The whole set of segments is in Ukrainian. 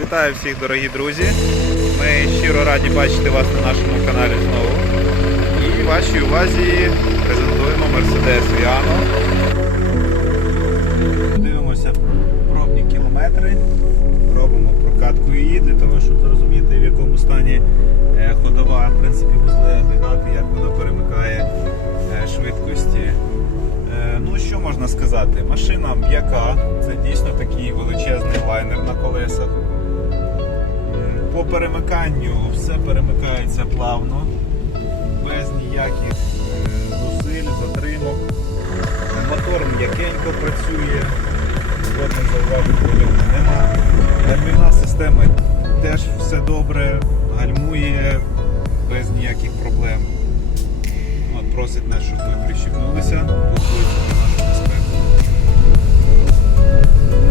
Вітаю всіх, дорогі друзі. Ми щиро раді бачити вас на нашому каналі знову. І вашій увазі презентуємо Mercedes Viano. Дивимося пробні кілометри. Робимо прокатку її для того, щоб зрозуміти, в якому стані е, ходова, в принципі, глядати, як вона перемикає е, швидкості. Е, Ну, що можна сказати? Машина м'яка, це дійсно такий величезний лайнер на колесах. По перемиканню все перемикається плавно, без ніяких е, зусиль, затримок. Мотор м'якенько працює, жодних зауважень по ньому нема. Гальмівна система теж все добре, гальмує без ніяких проблем. От просить нас, щоб ми прищепнулися, турбується про нашу безпеку.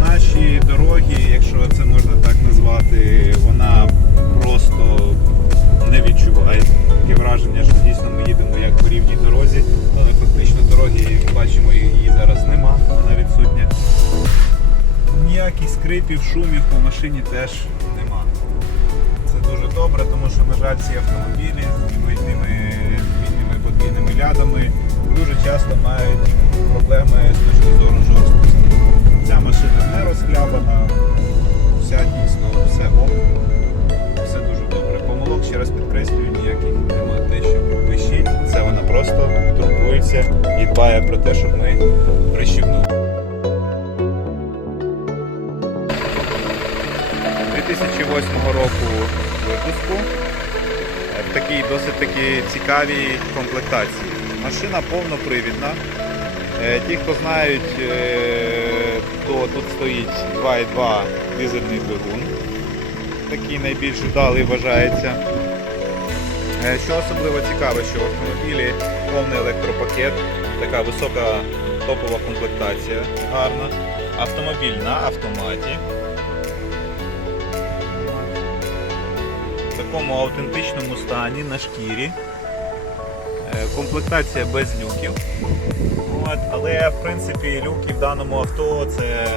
Наші дороги, якщо це можна так назвати, вона просто не відчуває. Таке враження, що дійсно ми їдемо як по рівній дорозі, але фактично дороги, як бачимо, її зараз нема, вона відсутня. Ніяких скрипів, шумів по машині теж нема. Це дуже добре, тому що, на жаль, ці автомобілі з відмінними подвійними рядами дуже часто мають проблеми з точки зору жорсткості. Те, щоб ми прищіпнули. 2008 року випуску е, в такій досить таки цікавій комплектації. Машина повнопривідна. Е, Ті, хто знають, е, то тут стоїть 2.2 дизельний двигун. Такий найбільш вдалий вважається. Е, Що особливо цікаве, що в автомобілі повний електропакет, така висока топова комплектація, гарна. Автомобіль на автоматі. В такому автентичному стані на шкірі. Е, Комплектація без люків. От, але в принципі люки в даному авто це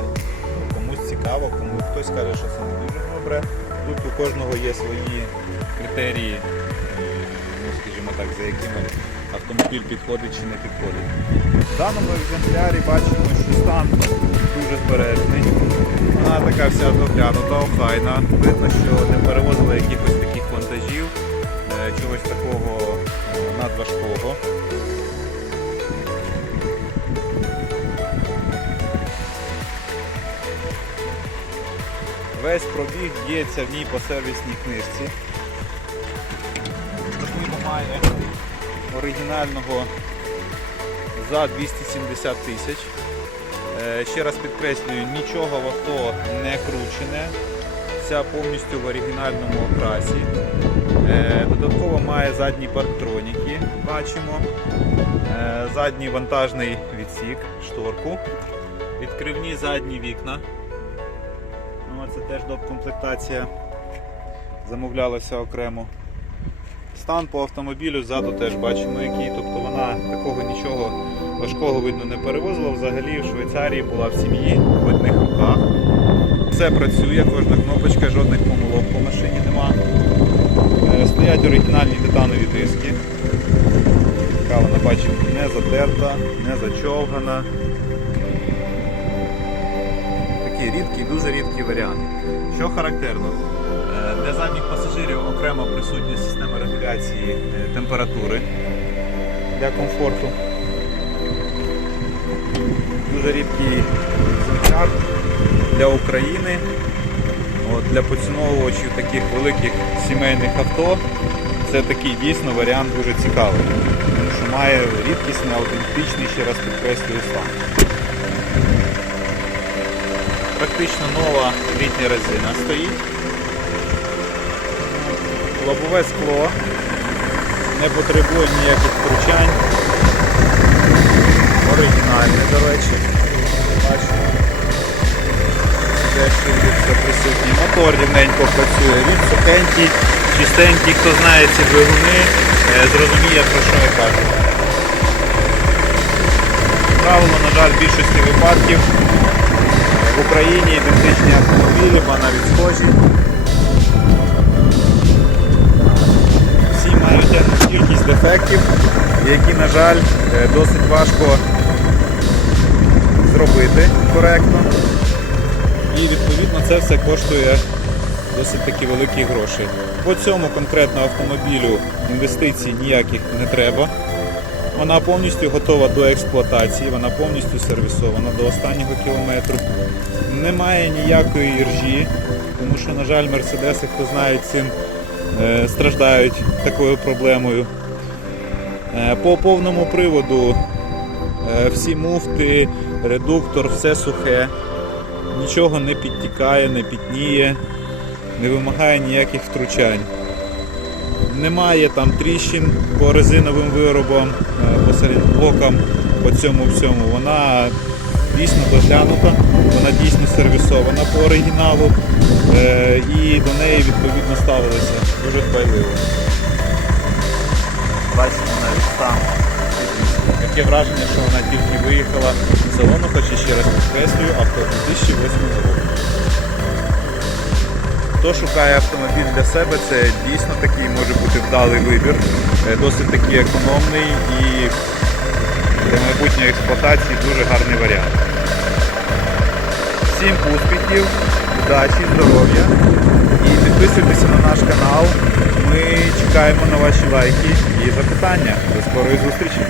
комусь цікаво, комусь хтось каже, що це не дуже добре. Тут у кожного є свої критерії, скажімо так, за якими автомобіль підходить чи не підходить. В даному екземплярі бачимо, що стан дуже збережений. Вона така вся доглянута, охайна. Видно, що не перевозили якихось таких вантажів, е, чогось такого е, надважкого. Весь пробіг діється в ній по сервісній книжці. Можливо, має оригінального за 270 тисяч. Е, Ще раз підкреслюю, нічого в авто не кручене. Вся повністю в оригінальному окрасі. Е, Додатково має задні парктроніки, бачимо. Е, Задній вантажний відсік, шторку. Відкривні задні вікна. Ну, це теж доп-комплектація. Замовлялася окремо. Стан по автомобілю ззаду теж бачимо який. Тобто вона такого нічого важкого видно не перевозила. Взагалі в Швейцарії була в сім'ї в одних руках. Все працює, кожна кнопочка, жодних помилок по машині нема. Е, Стоять оригінальні титанові диски. Така вона бачимо не затерта, не зачовгана. Такий рідкий, дуже рідкий варіант. Що характерно? Для задніх пасажирів окремо присутня система регуляції е, температури для комфорту. Дуже рідкий екземпляр для України. От, для поціновувачів таких великих сімейних авто це такий дійсно варіант дуже цікавий. Тому що має рідкісний, аутентичний, ще раз підкреслюю стан. Практично нова літня резина стоїть. Лобове скло не потребує ніяких втручань. Оригінальне, до речі. Бачимо. Теж тут все присутній. Мотор рівненько працює. Він сухенький, чистенький. Хто знає ці двигуни, е, зрозуміє про що я кажу. Правило, на жаль, в більшості випадків в Україні ідентичні автомобілі, ба навіть схожі. На жаль, е, досить важко зробити коректно. І відповідно це все коштує досить таки великі гроші. По цьому конкретно автомобілю інвестицій ніяких не треба. Вона повністю готова до експлуатації, вона повністю сервісована до останнього кілометру. Немає ніякої іржі, тому що, на жаль, мерседеси, хто знає, цим е, страждають такою проблемою. Е, По повному приводу е, всі муфти, редуктор, все сухе, нічого не підтікає, не пітніє, не вимагає ніяких втручань. Немає там тріщин по резиновим виробам, е, по салінблокам, по цьому всьому. Вона дійсно доглянута, вона дійсно сервісована по оригіналу і до неї відповідно ставилися дуже дбайливо. Навіть. Таке враження, що вона тільки виїхала з салону, хоч і ще раз підкреслюю, авто 2008 року. Хто шукає автомобіль для себе, це дійсно такий може бути вдалий вибір, е, досить таки економний і для майбутньої експлуатації дуже гарний варіант. Всім успіхів, удачі, здоров'я і підписуйтеся на наш канал. Ми чекаємо на ваші лайки і запитання. До скорої зустрічі!